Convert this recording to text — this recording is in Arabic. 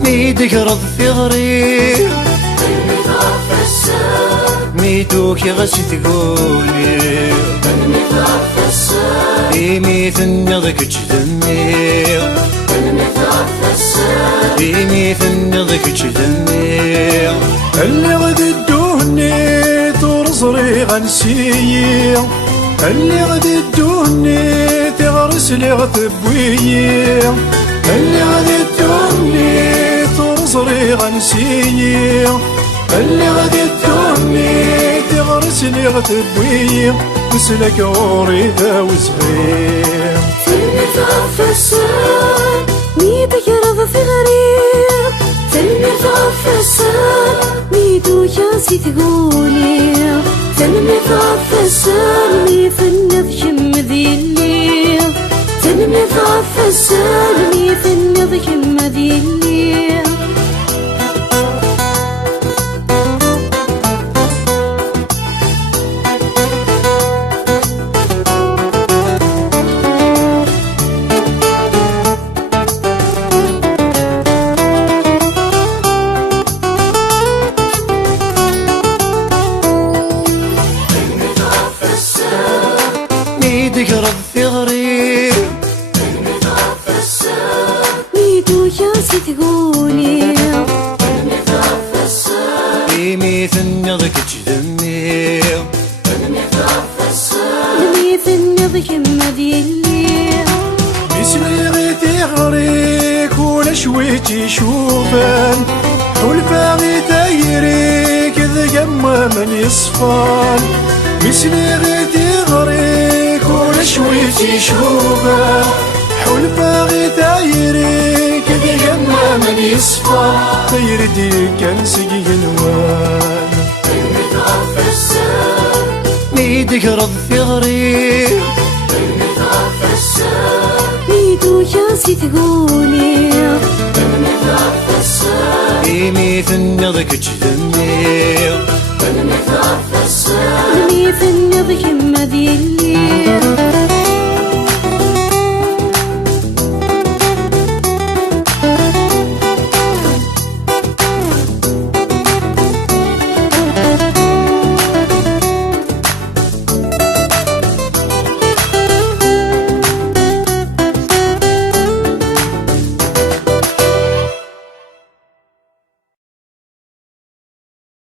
ميدك رض ثغري ميدوك يغسي تقولي إيميث النضك جدمي إيميث النضك جدمي اللي غد الدهني ترصري غنسي اللي غد الدهني تغرس لي غتبوي اللي غد الدهني ترصري غنسي اللي غد الدهني تغرس لي غتبوي وسلك وريده وصغير فالمتعفسان ميدك رض ثغري فالمتعفسان ميدو ياسي تقولي فالمتعفسان ميث النضج مذيلي فالمتعفسان ميث النضج مذيلي ميدك رض ثغري ميدو ياسي تقولي إيميث النضك جدمي ميث النضج مذيلي بسمي غيتي غريك ولا شويتي شوفان حلفا غيتي ريك ذا من يصفان بسمي غيتي غريك ولا شويتي شوفان حلفا غيتي ريك ذا من يصفان تيردي كان سقي الوان ميدك رض ثغري ميدو ياسي تقولي إيميث النضك جدمي ميث النضج مذيلي